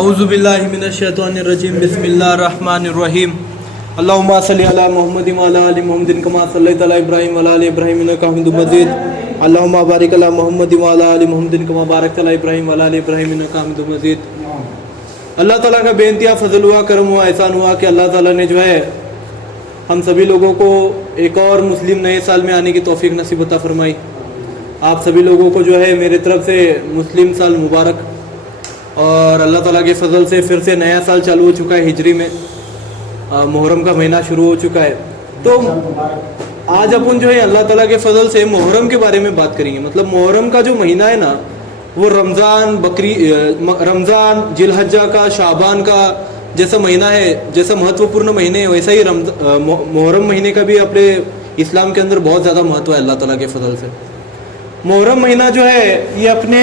औज़ु बिल्लाहि मिनश शैतानिर रजीम बिस्मिल्लाहिर रहमानिर रहीम अल्लाहुम्मा सल्लि अला मुहम्मदिन व अला आलि मुहम्मदिन कमा सल्लैता अला इब्राहीम व अला आलि इब्राहीम इन्नका हमीदुम मजीद अल्लाहुम्मा बारिक अला मुहम्मदिन व अला आलि मुहम्मदिन कमा बारकता अला इब्राहीम व अला आलि इब्राहीम इन्नका हमीदुम मजीद। अल्लाह ताला का बेइंतहा फजल हुआ, करम हुआ, एहसान हुआ कि अल्लाह ताला ने जो है हम सभी लोगों को एक और मुस्लिम नए साल में आने की तौफीक नसीब अता फरमाई। आप सभी लोगों को जो है मेरे तरफ से मुस्लिम साल मुबारक। और अल्लाह ताला के फजल से फिर से नया साल चालू हो चुका है हिजरी में, मुहर्रम का महीना शुरू हो चुका है। तो आज अपन जो है अल्लाह ताला के फजल से मुहर्रम के बारे में बात करेंगे। मतलब मुहर्रम का जो महीना है ना, वो रमज़ान जिलहज्जा का, शाबान का जैसा महीना है, जैसा महत्वपूर्ण महीने है, वैसा ही मुहर्रम महीने का भी अपने इस्लाम के अंदर बहुत ज़्यादा महत्व है अल्लाह ताला के फजल से। मुहर्रम महीना जो है ये अपने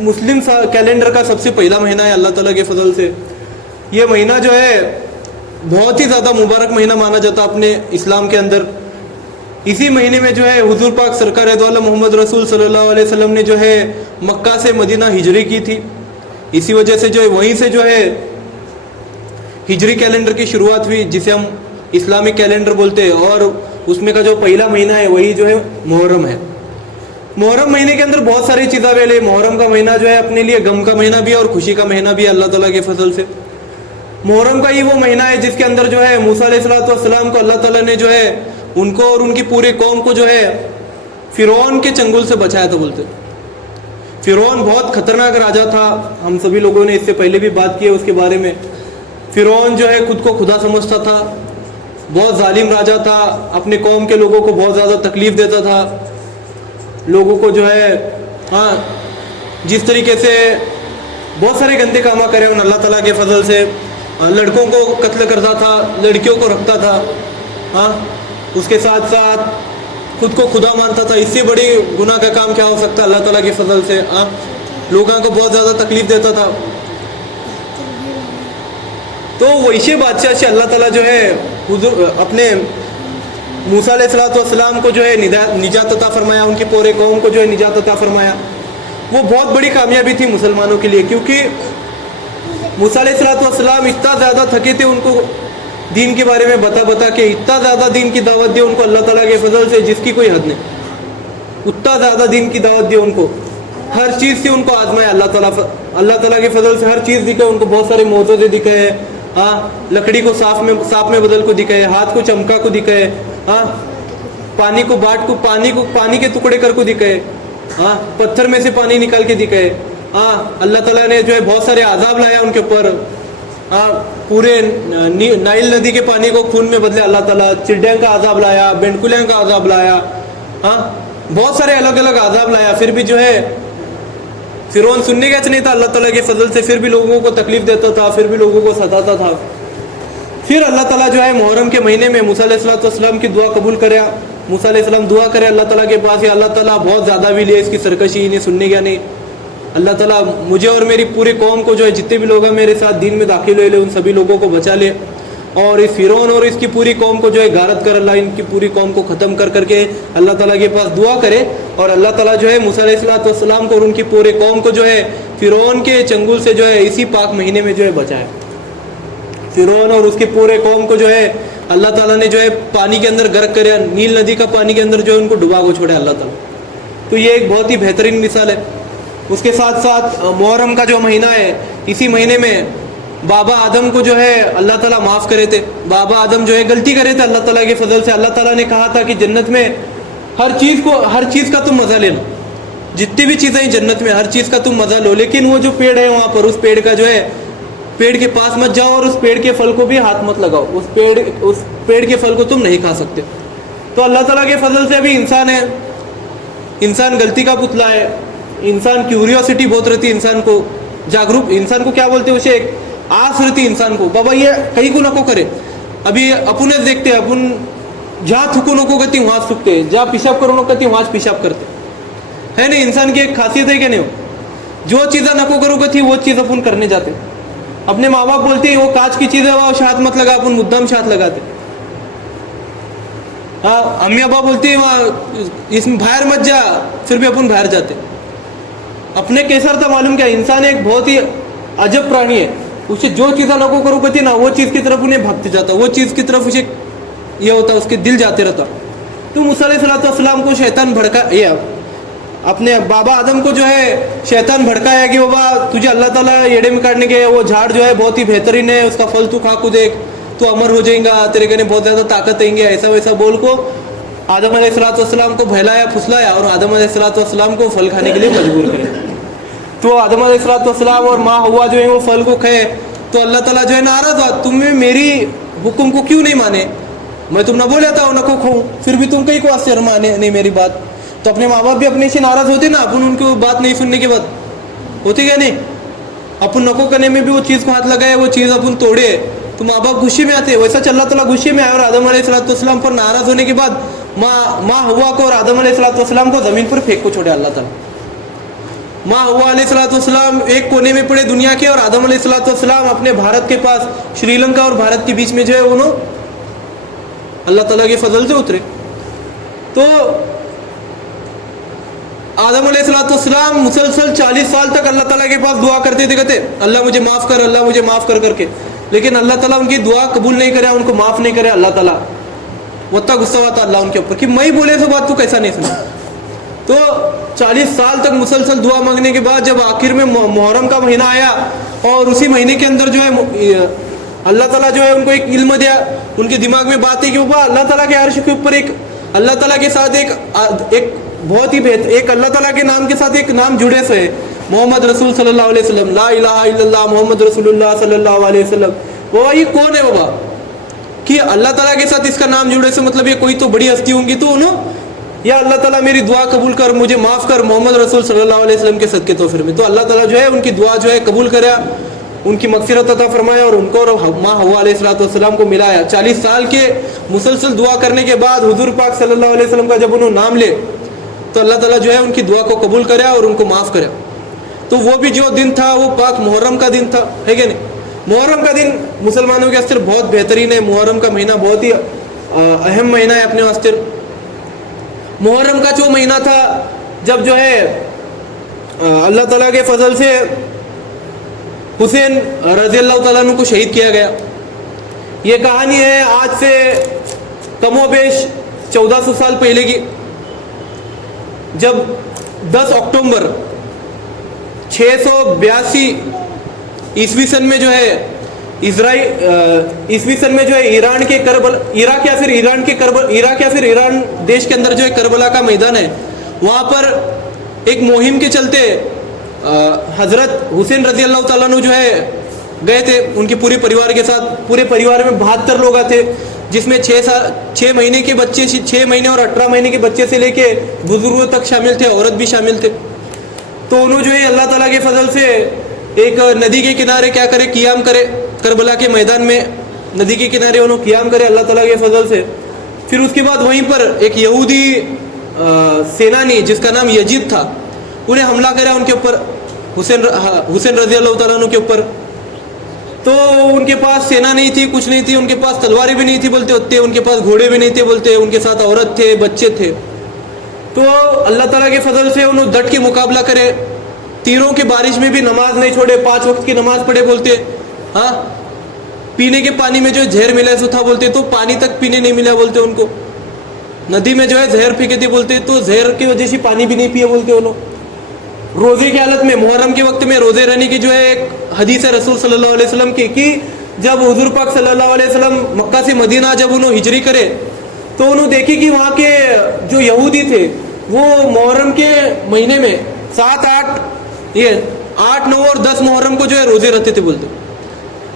मुस्लिम कैलेंडर का सबसे पहला महीना है अल्लाह ताला के फजल से। ये महीना जो है बहुत ही ज़्यादा मुबारक महीना माना जाता है अपने इस्लाम के अंदर। इसी महीने में जो है हुजूर पाक सरकार दो आलम मोहम्मद रसूल सल्लल्लाहु अलैहि वसल्लम ने जो है मक्का से मदीना हिजरी की थी। इसी वजह से जो है वहीं से जो है हिजरी कैलेंडर की शुरुआत हुई, जिसे हम इस्लामिक कैलेंडर बोलते हैं। और उसमें का जो पहला महीना है वही जो है मुहर्रम है। मुहर्रम महीने के अंदर बहुत सारी चीज़ें अवेल है। मुहर्रम का महीना जो है अपने लिए गम का महीना भी है और खुशी का महीना भी है अल्लाह ताला के फजल से। मुहर्रम का ही वो महीना है जिसके अंदर जो है मूसा अलैहिस्सलाम को अल्लाह ताला ने जो है उनको और उनकी पूरी कौम को जो है फिरौन के चंगुल से बचाया था। बोलते फिरौन बहुत खतरनाक राजा था, हम सभी लोगों ने इससे पहले भी बात की है उसके बारे में। फिरौन जो है खुद को खुदा समझता था, बहुत जालिम राजा था, अपने कौम के लोगों को बहुत ज़्यादा तकलीफ देता था। लोगों को जो है जिस तरीके से बहुत सारे गंदे काम करे उन अल्लाह ताला के फजल से। लड़कों को कत्ल करता था, लड़कियों को रखता था, उसके साथ साथ खुद को खुदा मानता था। इससे बड़ी गुनाह का काम क्या हो सकता है अल्लाह ताला के फजल से। लोगों को बहुत ज़्यादा तकलीफ देता था। तो वैसे बादशाह से अल्लाह ताला जो है अपने मूसा अलैहिस्सलाम को जो है निजात अता फरमाया, उनकी पूरे कौम को जो है निजात अता फरमाया। वो बहुत बड़ी कामयाबी थी मुसलमानों के लिए, क्योंकि मूसा अलैहिस्सलाम इतना ज़्यादा थके थे उनको दीन के बारे में बता के, इतना ज़्यादा दीन की दावत दी उनको अल्लाह ताला के फजल से जिसकी कोई हद नहीं। उतना ज़्यादा दीन की दावत दी उनको, हर चीज़ से उनको आजमाया अल्लाह ताला के फजल से। हर चीज़ दिखाए उनको, बहुत सारे मौजूदे दिखाए। लकड़ी को सांप में बदल को दिखाए, हाथ को चमका को दिखाए, पानी को बाट को पानी के टुकड़े कर को दिखाए, पत्थर में से पानी निकाल के दिखाए। अल्लाह ताला ने जो है बहुत सारे आज़ाब लाया उनके ऊपर। पूरे नाइल नदी के पानी को खून में बदले अल्लाह ताला। चिड़िया का आज़ाब लाया, बेंडकुलिया का आज़ाब लाया, बहुत सारे अलग अलग आज़ाब लाया। फिर भी जो है फिरौन सुनने का नहीं था अल्लाह ताला के फजल से, फिर भी लोगों को तकलीफ देता था, फिर भी लोगों को सताता था। फिर अल्लाह ताला जो है मुहर्रम के महीने में मूसा अलैहिस्सलाम की दुआ कबूल करे। मूसा अलैहिस्सलाम दुआ करे अल्लाह ताला के पास, अल्लाह ताला बहुत ज़्यादा भी लिए इसकी सरकशी, इन्हें सुनने का नहीं। अल्लाह ताला मुझे और मेरी पूरी कौम को जो है जितने भी लोग हैं मेरे साथ दीन में दाखिल हुए उन सभी लोगों को बचा ले। और इस फिरौन और इसकी पूरी कौम को जो है गारत कर, अल्लाह इनकी पूरी कौम को ख़त्म कर करके अल्लाह ताला के पास दुआ करे। और अल्लाह ताला जो है मूसा अलैहिस्सलाम को और उनकी पूरे कौम को जो है फिरौन के चंगुल से जो है इसी पाक महीने में जो है बचाए। फिरौन और उसके पूरे कौम को जो है अल्लाह ताला ने जो है पानी के अंदर गर्क करे, नील नदी का पानी के अंदर जो है उनको डुबा को छोड़े अल्लाह ताला। तो ये एक बहुत ही बेहतरीन मिसाल है। उसके साथ साथ मुहर्रम का जो महीना है, इसी महीने में बाबा आदम को जो है अल्लाह ताला माफ़ करे थे। बाबा आदम जो है गलती करे थे अल्लाह ताला के फजल से। अल्लाह ताला ने कहा था कि जन्नत में हर चीज़ का तुम मज़ा ले लो, जितनी भी चीज़ें हैं जन्नत में हर चीज़ का तुम मज़ा लो, लेकिन वो जो पेड़ है वहाँ पर, उस पेड़ का जो है पेड़ के पास मत जाओ और उस पेड़ के फल को भी हाथ मत लगाओ। उस पेड़ के फल को तुम नहीं खा सकते। तो अल्लाह ताला के फजल से अभी इंसान है, इंसान गलती का पुतला है। इंसान क्यूरियोसिटी बहुत रहती है, इंसान को जागरूक, इंसान को क्या बोलते हैं उसे, एक आस रहती है इंसान को, बाबा ये कहीं को नको करे। अभी अपुन देखते हैं, अपन जहाँ थुको नको करती वहाँ थुकते, जहाँ पेशाब करो नको करती वहाँ पेशाब करते है नहीं। इंसान की एक खासियत है क्या नहीं, जो चीज़ें नको करो करती वो चीज़ अपन करने जाते। अपने माँ बाप बोलते हैं वो कांच की चीज़ है वो हाथ मत लगा, अपन मुद्दाम हाथ लगाते। अम्मी अब्बा बोलती है वहाँ इसमें बाहर मत जा, फिर भी अपन बाहर जाते। अपने कैसर था मालूम क्या, इंसान एक बहुत ही अजब प्राणी है, उसे जो चीज़ नको करो पति ना, वो चीज़ की तरफ उन्हें भक्त जाता, वो चीज़ की तरफ उसे ये होता, उसके दिल जाते रहता। तो मूसा अलैहिस्सलाम को शैतान भड़का, ये अपने बाबा आदम को जो है शैतान भड़काया कि बाबा तुझे अल्लाह ताला येड़े में काटने के, वो झाड़ जो है बहुत ही बेहतरीन है, उसका फल तू खा को देख, तो अमर हो जाएगा, तेरे कहने बहुत ज़्यादा ताकत आएंगे, ऐसा वैसा बोल को आदम अलैहिस्सलाम को बहलाया फुसलाया और आदम अलैहिस्सलाम को फल खाने के लिए मजबूर करे। तो आदम अलैहिस्सलाम और माँ हव्वा जो है वो फल को खाए, तो अल्लाह ताला जो है नाराज हुआ, तुम्हें मेरी हुक्म को क्यों नहीं माने, मैं तुम ना बोला था नको खाऊं, फिर भी तुम कहीं को आश्चर्य माने नहीं मेरी बात। तो अपने माँ बाप भी अपने से नाराज होते ना, अपन उनकी बात नहीं सुनने के बाद, होती क्या नहीं, अपन नको करने में भी वो चीज़ को हाथ लगाए, वो चीज़ अपन तोड़े, तो माँ बाप गुस्से में आते, वैसा अल्लाह ताला गुस्से में आया और आदम अलैहिस्सलाम पर नाराज होने के बाद माँ हव्वा को और आदम अलैहिस्सलाम को ज़मीन पर फेंक को छोड़े अल्लाह ताला। माँ हव्वा अलैहिस्सलाम एक कोने में पड़े दुनिया के और आदम अलैहिस्सलाम अपने भारत के पास, श्रीलंका और भारत के बीच में जो है उन्होंने अल्लाह ताला के फजल से उतरे। तो आदम अलैहिस्सलाम मुसलसल 40 साल तक अल्लाह ताला के पास दुआ करते थे, कहते अल्लाह मुझे माफ़ कर, अल्लाह मुझे माफ़ कर करके, लेकिन अल्लाह ताला उनकी दुआ कबूल नहीं करे, उनको माफ़ नहीं करे अल्लाह ताला। वत्ता गुस्सा हुआ था अल्लाह उनके ऊपर कि मैं ही बोले तो बात तू कैसा नहीं सुना। तो 40 साल तक मुसलसल दुआ मांगने के बाद जब आखिर में मुहर्रम का महीना आया और उसी महीने के अंदर जो है अल्लाह ताला जो है उनको एक इल्म दिया, उनके दिमाग में बात है कि बाबा अल्लाह ताला के अर्श के ऊपर एक अल्लाह ताला के साथ एक बहुत ही बेहतर एक अल्लाह ताला के नाम के साथ एक नाम जुड़े से है, मोहम्मद रसूल सल्लल्लाहु अलैहि वसल्लम, ला इलाहा इल्लल्लाह मोहम्मद रसूलुल्लाह सल्लल्लाहु अलैहि वसल्लम। बाबा ये कौन है बाबा कि अल्लाह ताला के साथ इसका नाम जुड़े से मतलब ये कोई तो बड़ी हस्ती होंगी, तो उन्होंने या अल्लाह ताला मेरी दुआ कबूल कर, मुझे माफ़ कर मोहम्मद रसूल सल्लल्लाहु अलैहि वसल्लम के सदके तौफीर में। तो अल्लाह ताला जो है उनकी दुआ जो है कबूल कराया, उनकी मगफिरत अता फरमाया और उनको और माँ हव्वा अलैहिस्सलाम को मिलाया। 40 साल के मुसलसल दुआ करने के बाद हुजूर पाक सल्लल्लाहु अलैहि वसल्लम का जब उन्होंने नाम ले तो अल्लाह ताला जो है उनकी दुआ को कबूल कराया और उनको माफ़ कराया। तो वो भी जो दिन था वो पाक मुहर्रम का दिन था, है कि नहीं। मुहर्रम का दिन मुसलमानों के वास्ते बहुत बेहतरीन है, मुहर्रम का महीना बहुत ही अहम महीना है अपने वास्ते। मुहर्रम का जो महीना था जब जो है अल्लाह ताला के फजल से हुसैन रज़ी अल्लाह ताला अन्हु को शहीद किया गया। ये कहानी है आज से कमोबेश 1400 साल पहले की, जब 10 अक्टूबर 682 ईस्वी सन में जो है ईस्वी सन में जो है ईरान के इराक या फिर ईरान देश के अंदर जो है करबला का मैदान है, वहाँ पर एक मुहिम के चलते हजरत हुसैन रज़ी अल्लाह ताला अन्हु जो है गए थे उनके पूरे परिवार के साथ। पूरे परिवार में 72 लोग थे, जिसमें 6 महीने के बच्चे, 6 महीने और 18 महीने के बच्चे से लेके बुजुर्गों तक शामिल थे, औरत भी शामिल थे। तो उन्होंने जो है अल्लाह ताला के फजल से एक नदी के किनारे क्या करे, क़ियाम करे, करबला के मैदान में नदी के किनारे उन्होंने क़ियाम करे अल्लाह ताला के फजल से। फिर उसके बाद वहीं पर एक यहूदी सेनानी जिसका नाम यजीद था, उन्हें हमला करा उनके ऊपर, हुसैन रज़ी अल्लाह ताला अन्हु के ऊपर। तो उनके पास सेना नहीं थी, कुछ नहीं थी, उनके पास तलवारें भी नहीं थी बोलते होते, उनके पास घोड़े भी नहीं थे बोलते, उनके साथ औरत थे, बच्चे थे। तो अल्लाह ताला के फजल से उन्होंने डट के मुकाबला करे, तीरों की बारिश में भी नमाज नहीं छोड़े, 5 वक्त की नमाज पढ़े बोलते। हाँ, पीने के पानी में जो जहर मिला सो था बोलते, तो पानी तक पीने नहीं मिला बोलते उनको। नदी में जो है जहर फेंके थे बोलते, तो जहर की वजह से पानी भी नहीं पिए बोलते उन्होंने। रोज़े की हालत में, मुहर्रम के वक्त में रोज़े रहने की जो है एक हदीस है रसूल सल्लल्लाहु अलैहि वसल्लम की, कि जब हुजूर पाक सल्लल्लाहु अलैहि वसल्लम मक्का से मदीना जब उन्होंने हिजरी करे तो उन्होंने देखी कि वहाँ के जो यहूदी थे वो मुहर्रम के महीने में 7, 8, 9 और 10 मुहर्रम को जो है रोज़े रखते थे बोलते।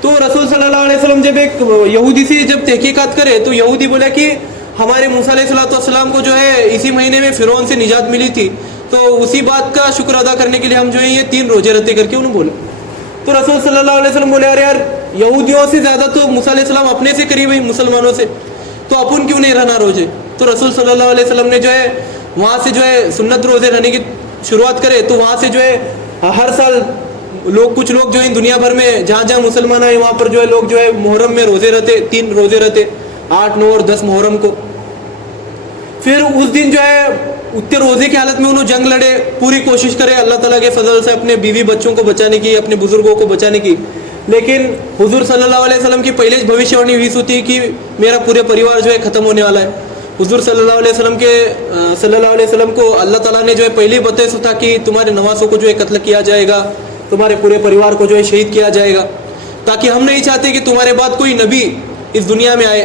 तो रसूल सल्लल्लाहु अलैहि वसल्लम जब एक यहूदी से जब तहकीकात करे तो यहूदी बोला कि हमारे मूसा अलैहिस्सलाम को जो है इसी महीने में फ़िरौन से निजात मिली थी, तो उसी बात का शुक्र अदा करने के लिए हम जो है ये 3 रोजे रखते करके उन्होंने बोले। तो रसूल सल्लल्लाहु अलैहि वसल्लम बोले, अरे यार यहूदियों से ज़्यादा तो मूसा अलैहिस्सलाम अपने से करीब है मुसलमानों से, तो अपन क्यों नहीं रहना रोजे। तो रसूल सल्लल्लाहु अलैहि वसल्लम ने जो है वहाँ से जो है सुन्नत रोज़े रहने की शुरुआत करे। तो वहाँ से जो है हर साल कुछ लोग जो है दुनिया भर में जहाँ जहाँ मुसलमान आए वहाँ पर जो है लोग जो है मुहर्रम में रोज़े रहते, 3 रोज़े रहते, 8, 9 और 10 मुहर्रम को। फिर उस दिन जो है उतने रोजे की हालत में उन्होंने जंग लड़े, पूरी कोशिश करे अल्लाह ताला के फजल से अपने बीवी बच्चों को बचाने की, अपने बुजुर्गों को बचाने की। लेकिन हुजूर सल्लल्लाहु अलैहि वसल्लम की पहले ही भविष्यवाणी हुई थी कि मेरा पूरे परिवार जो है ख़त्म होने वाला है। हुजूर सल्लल्लाहु अलैहि वसल्लम को अल्लाह ताला ने जो है पहले ही बताया था कि तुम्हारे नवासों को जो है कत्ल किया जाएगा, तुम्हारे पूरे परिवार को जो है शहीद किया जाएगा, ताकि हम नहीं चाहते कि तुम्हारे बाद कोई नबी इस दुनिया में आए,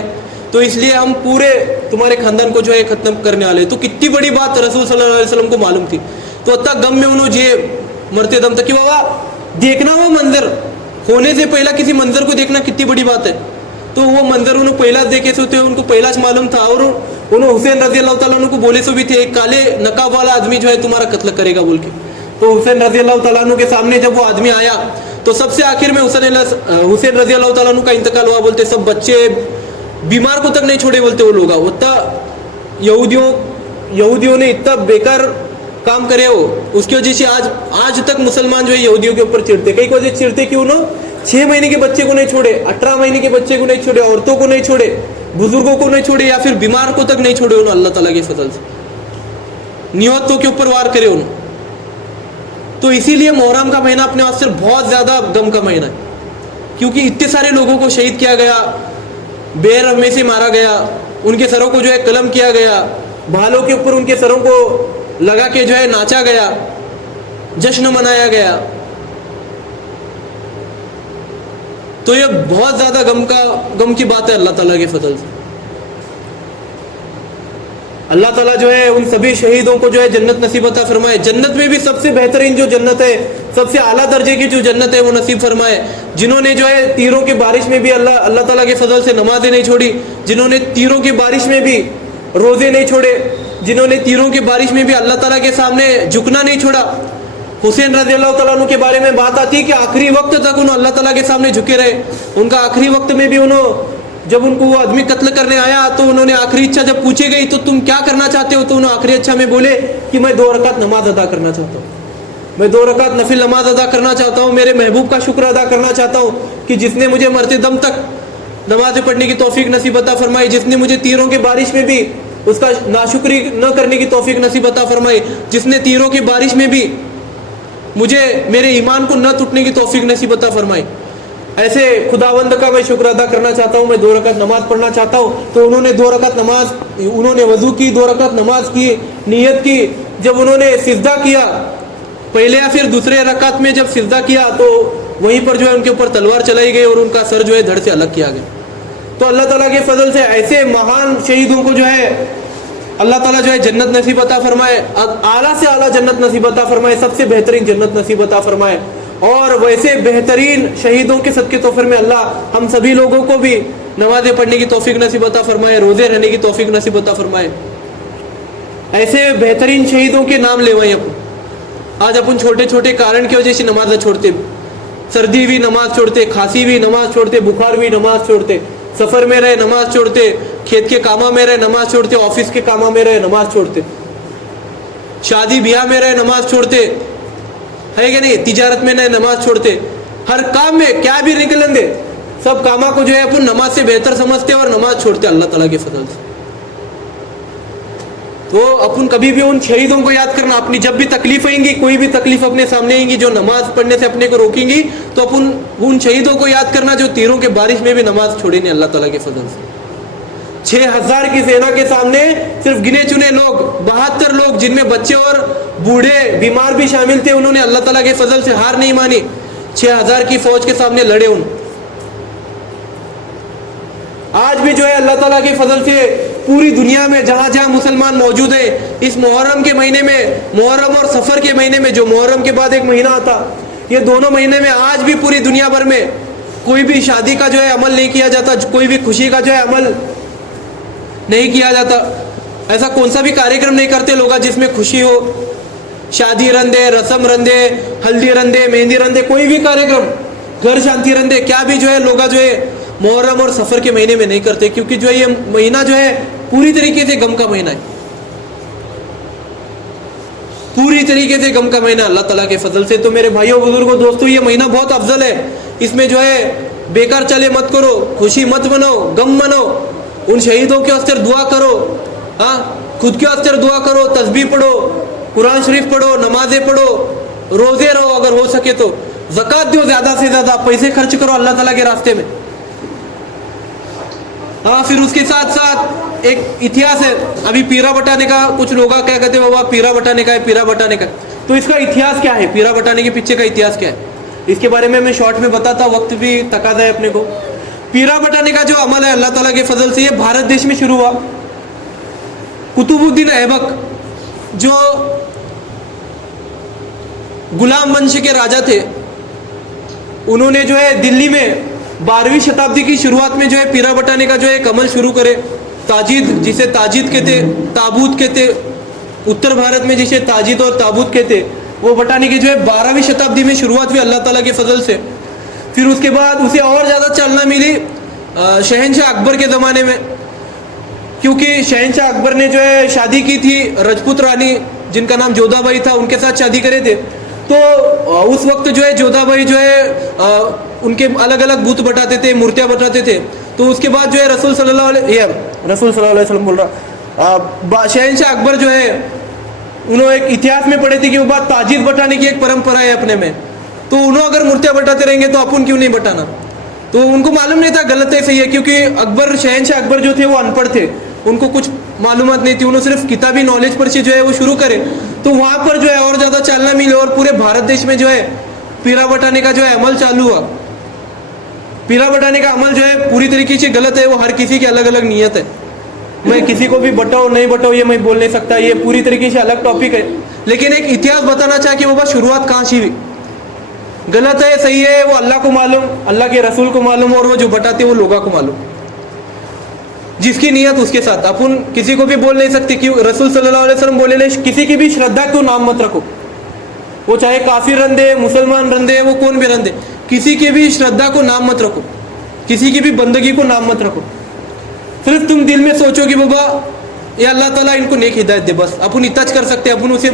तो इसलिए हम पूरे तुम्हारे खानदान को जो है ख़त्म करने वाले। तो कितनी बड़ी बात रसूल सल्लल्लाहु अलैहि वसल्लम को मालूम थी। तो अत्ता गम में उन्होंने जे मरते दम तक कि बाबा देखना वो मंजर, होने से पहला किसी मंजर को देखना कितनी बड़ी बात है। तो वो मंजर उन्होंने पहला देखे से उनको पहला मालूम था, और उन्होंने हुसैन रजी अल्लाह ताला अन्हु को बोले सो भी थे, काले नकाब वाला आदमी जो है तुम्हारा कत्ल करेगा बोल के। तो हुसैन रजी अल्लाह ताला अन्हु के सामने जब वो आदमी आया तो सबसे आखिर में हुसैन रजी अल्लाह ताला अन्हु का इंतकाल हुआ। बोलते सब बच्चे बीमार को तक नहीं छोड़े बोलते वो लोग। उतना यहूदियों ने इतना बेकार काम करे हो, उसकी वजह से आज तक मुसलमान जो है यहूदियों के ऊपर चिढ़ते। कई वजह चिढ़ते कि उन्होंने 6 महीने के बच्चे को नहीं छोड़े, 18 महीने के बच्चे को नहीं छोड़े, औरतों को नहीं छोड़े, बुजुर्गों को नहीं छोड़े, या फिर बीमार को तक नहीं छोड़े। उन्होंने अल्लाह ताला के फजल से नियतों के ऊपर वार करे उन्होंने। तो इसीलिए मुहर्रम का महीना अपने वास्ते बहुत ज़्यादा गम का महीना है, क्योंकि इतने सारे लोगों को शहीद किया गया, बेरहमी से मारा गया, उनके सरों को जो है कलम किया गया, भालों के ऊपर उनके सरों को लगा के जो है नाचा गया, जश्न मनाया गया। तो ये बहुत ज़्यादा गम की बात है अल्लाह ताला के फजल से। अल्लाह ताला जो है उन सभी शहीदों को जो है जन्नत नसीब अता फरमाए। जन्नत में भी सबसे बेहतरीन जो जन्नत है, सबसे आला दर्जे की जो जन्नत है वो नसीब फरमाए। जिन्होंने जो है तीरों की बारिश में भी अल्लाह ताला के फजल से नमाजें नहीं छोड़ी, जिन्होंने तीरों की बारिश में भी रोजे नहीं छोड़े, जिन्होंने तीरों की बारिश में भी अल्लाह ताला के सामने झुकना नहीं छोड़ा। हुसैन रज़ी अल्लाह ताला अन्हु के बारे में बात आती है कि आखिरी वक्त तक उन्होंने अल्लाह ताला के सामने झुके रहे। उनका आखिरी वक्त में भी उन्होंने, जब उनको वो आदमी कत्ल करने आया तो उन्होंने आखिरी इच्छा जब पूछी गई तो तुम क्या करना चाहते हो, तो उन्होंने आखिरी इच्छा में बोले कि मैं 2 रकात नमाज अदा करना चाहता हूँ, मैं 2 रकात नफिल नमाज अदा करना चाहता हूँ, मेरे महबूब का शुक्र अदा करना चाहता हूँ कि जिसने मुझे मरते दम तक नमाज पढ़ने की तौफीक नसीब अता फरमाई, जिसने मुझे तीरों की बारिश में भी उसका नाशुक्री न करने की तौफीक नसीब अता फरमाई, जिसने तीरों की बारिश में भी मुझे मेरे ईमान को न टूटने की तौफीक नसीब अता फरमाई, ऐसे खुदावंद का मैं शुक्र अदा करना चाहता हूँ, मैं 2 रकात नमाज पढ़ना चाहता हूँ। तो उन्होंने 2 रकात नमाज, उन्होंने वजू की, 2 रकात नमाज की, नियत की। जब उन्होंने सिजदा किया पहले या फिर दूसरे रकात में जब सिजदा किया तो वहीं पर जो है उनके ऊपर तलवार चलाई गई और उनका सर जो है धड़ से अलग किया गया। तो अल्लाह ताला के फजल से ऐसे महान शहीदों को जो है अल्लाह ताला जो है जन्नत नसीब अता फरमाए, आला से आला जन्नत नसीब अता फरमाए, सबसे बेहतरीन जन्नत नसीब अता फरमाए। और वैसे बेहतरीन शहीदों के सदके तोहफे में अल्लाह हम सभी लोगों को भी नमाज़ें पढ़ने की तौफीक नसीब अता फरमाए, रोज़े रहने की तौफीक नसीब अता फरमाए। ऐसे बेहतरीन शहीदों के नाम लेवाएं अपन। आज अपन छोटे छोटे कारण की वजह से नमाज छोड़ते, सर्दी भी नमाज छोड़ते, खांसी भी नमाज छोड़ते, बुखार भी नमाज छोड़ते, सफ़र में रहे नमाज छोड़ते, खेत के कामों में रहे नमाज छोड़ते, ऑफिस के कामों में रहे नमाज छोड़ते, शादी ब्याह में रहे नमाज छोड़ते, है कि नहीं, तिजारत में नहीं नमाज छोड़ते, हर काम में क्या भी निकलन दे सब कामा को जो है अपन नमाज से बेहतर समझते और नमाज छोड़ते अल्लाह ताला के फजल से। तो अपन कभी भी उन शहीदों को याद करना, अपनी जब भी तकलीफ आएंगी, कोई भी तकलीफ अपने सामने आएंगी जो नमाज पढ़ने से अपने को रोकेंगी, तो अपन उन शहीदों को याद करना जो तीरों के बारिश में भी नमाज छोड़े नहीं अल्लाह ताला के फजल से। 6000 की सेना के सामने सिर्फ गिने चुने लोग, 72 लोग जिनमें बच्चे और बूढ़े बीमार भी शामिल थे, उन्होंने अल्लाह ताला के फजल से हार नहीं मानी, 6000 की फौज के सामने लड़े उन। आज भी जो है अल्लाह ताला के फजल से पूरी दुनिया में जहाँ जहाँ मुसलमान मौजूद है, इस मुहर्रम के महीने में, मुहर्रम और सफ़र के महीने में, जो मुहर्रम के बाद एक महीना आता, ये दोनों महीने में आज भी पूरी दुनिया भर में कोई भी शादी का जो है अमल नहीं किया जाता, कोई भी खुशी का जो है अमल नहीं किया जाता। ऐसा कौन सा भी कार्यक्रम नहीं करते लोग जिसमें खुशी हो, शादी रंदे, रस्म रंदे, हल्दी रंदे, मेहंदी रंदे, कोई भी कार्यक्रम, घर शांति रंदे, क्या भी जो है लोग जो है मुहर्रम और सफ़र के महीने में नहीं करते, क्योंकि जो है ये महीना जो है पूरी तरीके से गम का महीना है, पूरी तरीके से गम का महीना अल्लाह ताला के फजल से। तो मेरे भाइयों बुजुर्गों दोस्तों, ये महीना बहुत अफजल है, इसमें जो है बेकार चले मत करो, खुशी मत मनाओ, गम मनाओ, उन शहीदों के वास्ते दुआ करो, हाँ खुद के वास्ते दुआ करो, तस्बीह पढ़ो, कुरान शरीफ पढ़ो, नमाजें पढ़ो, रोजे रहो, अगर हो सके तो ज़कात दो, ज़्यादा से ज़्यादा पैसे खर्च करो अल्लाह ताला के रास्ते में। हाँ, फिर उसके साथ साथ एक इतिहास है, अभी पीरा बटाने का कुछ लोग क्या कहते हैं, बाबा पीरा बटाने का है, पीरा बटाने का है। तो इसका इतिहास क्या है, पीरा बटाने के पीछे का इतिहास क्या है, इसके बारे में मैं शॉर्ट में बताता, वक्त भी तकाजा है अपने को। पीरा बटाने का जो अमल है अल्लाह ताला के फजल से ये भारत देश में शुरू हुआ। कुतुबुद्दीन ऐबक जो गुलाम वंश के राजा थे, उन्होंने जो है दिल्ली में 12वीं शताब्दी की शुरुआत में जो है पीरा बटाने का जो है अमल शुरू करे। ताजीद, जिसे ताजीद कहते, ताबूत कहते, उत्तर भारत में जिसे ताजीद और ताबूत कहते, वो बटाने की जो है 12वीं शताब्दी में शुरुआत हुई अल्लाह ताला के फजल से। फिर उसके बाद उसे और ज़्यादा चालना मिली शहनशाह अकबर के ज़माने में, क्योंकि शहनशाह अकबर ने जो है शादी की थी राजपूत रानी जिनका नाम जोधाबाई था, उनके साथ शादी करे थे। तो उस वक्त जो है जोधाबाई जो है उनके अलग अलग बुत बटाते थे, मूर्तियाँ बटाते थे। तो उसके बाद जो है रसूल सल्लल्लाहु अलैहि वसल्लम बोल रहा, शहनशाह अकबर जो है उन्होंने एक इतिहास में पढ़े थे कि वो बात ताजीद बटाने की एक परंपरा है अपने में, तो उन्होंने अगर मूर्तियाँ बटाते रहेंगे तो अपन क्यों नहीं बटाना। तो उनको मालूम नहीं था गलत है सही है, क्योंकि अकबर, शहनशाह अकबर जो थे वो अनपढ़ थे, उनको कुछ मालूमात नहीं थी, उन्होंने सिर्फ किताबी नॉलेज पर से जो है वो शुरू करे। तो वहाँ पर जो है और ज़्यादा चालना मिली और पूरे भारत देश में जो है पीरा बटाने का जो है अमल चालू हुआ। पीरा बटाने का अमल जो है पूरी तरीके से गलत है, वो हर किसी की अलग अलग नीयत है। मैं किसी को भी बटाओ नहीं बटाओ ये मैं बोल नहीं सकता, ये पूरी तरीके से अलग टॉपिक है। लेकिन एक इतिहास बताना चाह कि बाबा शुरुआत कहाँ से हुई, गलत है सही है वो अल्लाह को मालूम, अल्लाह के रसूल को मालूम, और वो जो बटाते वो लोगों को मालूम, जिसकी नीयत उसके साथ। अपन किसी को भी बोल नहीं सकते कि रसूल सल्लल्लाहु अलैहि वसल्लम बोले नहीं, किसी की भी श्रद्धा को नाम मत रखो, वो चाहे काफिर रंदे, मुसलमान रंदे, वो कौन भी रंदे, किसी की भी श्रद्धा को नाम मत रखो, किसी की भी बंदगी को नाम मत रखो। सिर्फ तुम दिल में सोचो कि बाबा ये अल्लाह ताला इनको नेक हिदायत दे, बस। अपन इतना कर सकते, अपन उसे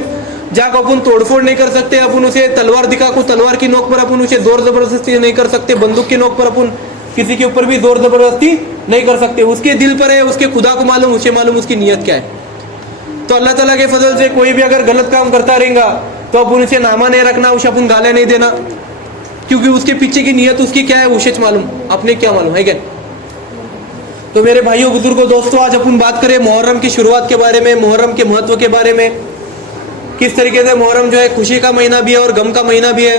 जाकर अपन तोड़फोड़ नहीं कर सकते, अपन उसे तलवार दिखा को तलवार की नोक पर अपन उसे जोर जबरदस्ती नहीं कर सकते, बंदूक की नोक पर अपन किसी के ऊपर भी जोर जबरदस्ती नहीं कर सकते। उसके दिल पर है, उसके खुदा को मालूम, उसे मालूम उसकी नीयत क्या है। तो अल्लाह ताला के फजल से कोई भी अगर गलत काम करता रहेगा तो अपन उसे नामा नहीं रखना, उसे अपन गालियाँ नहीं देना, क्योंकि उसके पीछे की नीयत उसकी क्या है उसे मालूम, अपने क्या मालूम है क्या। तो मेरे भाइयों बुजुर्गों दोस्तों, आज अपन बात करें मुहर्रम की शुरुआत के बारे में, मुहर्रम के महत्व के बारे में, किस तरीके से मुहर्रम जो है खुशी का महीना भी है और गम का महीना भी है,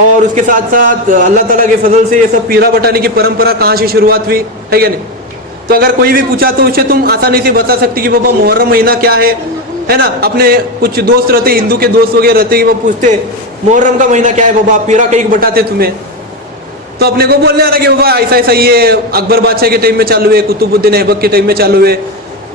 और उसके साथ साथ अल्लाह ताला के फजल से ये सब पीरा बटाने की परंपरा कहाँ से शुरुआत हुई है क्या नहीं। तो अगर कोई भी पूछा तो उसे तुम आसानी से बता सकती कि बाबा मुहर्रम महीना क्या है ना। अपने कुछ दोस्त रहते, हिंदू के दोस्त वगैरह रहते, वो पूछते मुहर्रम का महीना क्या है बाबा, पीरा कहीं बटाते तुम्हें, तो अपने को बोलने आना कि बाबा ऐसा ऐसा ये अकबर बादशाह के टाइम में चालू है, कुतुबुद्दीन ऐबक के टाइम में चालू है,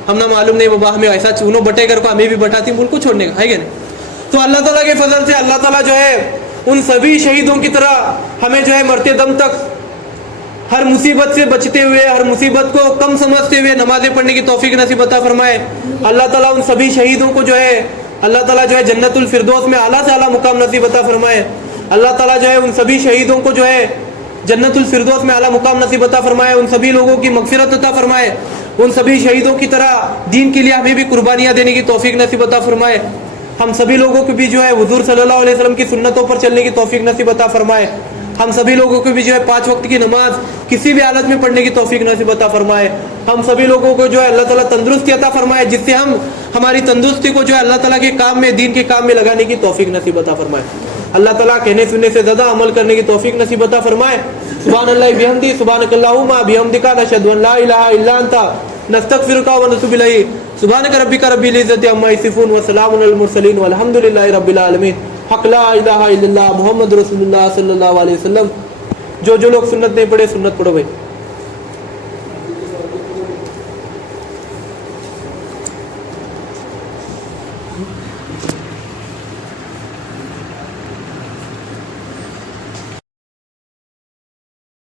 हमने मालूम नहीं बाबा, हमें ऐसा चूनो बटे कर को हमें भी बटाती, उनको छोड़ने का है क्या नहीं। तो अल्लाह ताला के फजल से अल्लाह ताला जो है उन सभी शहीदों की तरह हमें जो है मरते दम तक हर मुसीबत से बचते हुए, हर मुसीबत को कम समझते हुए नमाजें पढ़ने की तौफीक नसीब अता फरमाए। अल्लाह ताला उन सभी शहीदों को जो है अल्लाह ताला जो है जन्नतुल फिरदौस में आला से आला मुकाम नसीब अता फरमाए। अल्लाह ताला जो है उन सभी शहीदों को जो है जन्नतुल फिरदौस में आला मुकाम नसीब अता फरमाए, उन सभी लोगों की मगफिरत अता फरमाए, उन सभी शहीदों की तरह दीन के लिए हमें भी कुर्बानियाँ देने की तौफीक नसीब अता फरमाए। हम सभी लोगों को भी जो है हुजूर सल्लल्लाहु अलैहि वसल्लम की सुन्नतों पर चलने की तौफीक नसीब अता फरमाए। हम सभी लोगों को भी जो है 5 वक्त की नमाज किसी भी हालत में पढ़ने की तौफीक नसीब अता फरमाए। हम सभी लोगों को जो है अल्लाह ताला तंदुरुस्ती अता फरमाए, जिससे हम हमारी तंदुरुस्ती को जो है अल्लाह ताला के काम में, दीन के काम में लगाने की तौफीक नसीब अता फरमाए। अल्लाह ताला कहने सुनने से ज़्यादा अमल करने की तौफीक नसीब अता फरमाए। सुभानअल्लाहि बिहम्दी, सुभानकल्लाहुम्मा बिहम्दिका, नशहदु अन ला इलाहा इल्ला अंता, नस्तगफिरुका व नतूबु इलैहि। सुभानक रब्बिका रब्बिल इज्जति अम्मा यसिफून व सलामुन अलल मुरसलीन वल्हम्दुलिल्लाहि रब्बिल आलमीन। हक ला इलाहा इल्लल्लाह मुहम्मद रसूलुल्लाह सल्लल्लाहु अलैहि वसल्लम। जो लोग सुन्नत नहीं पढ़े सुन्नत पढ़ो भाई।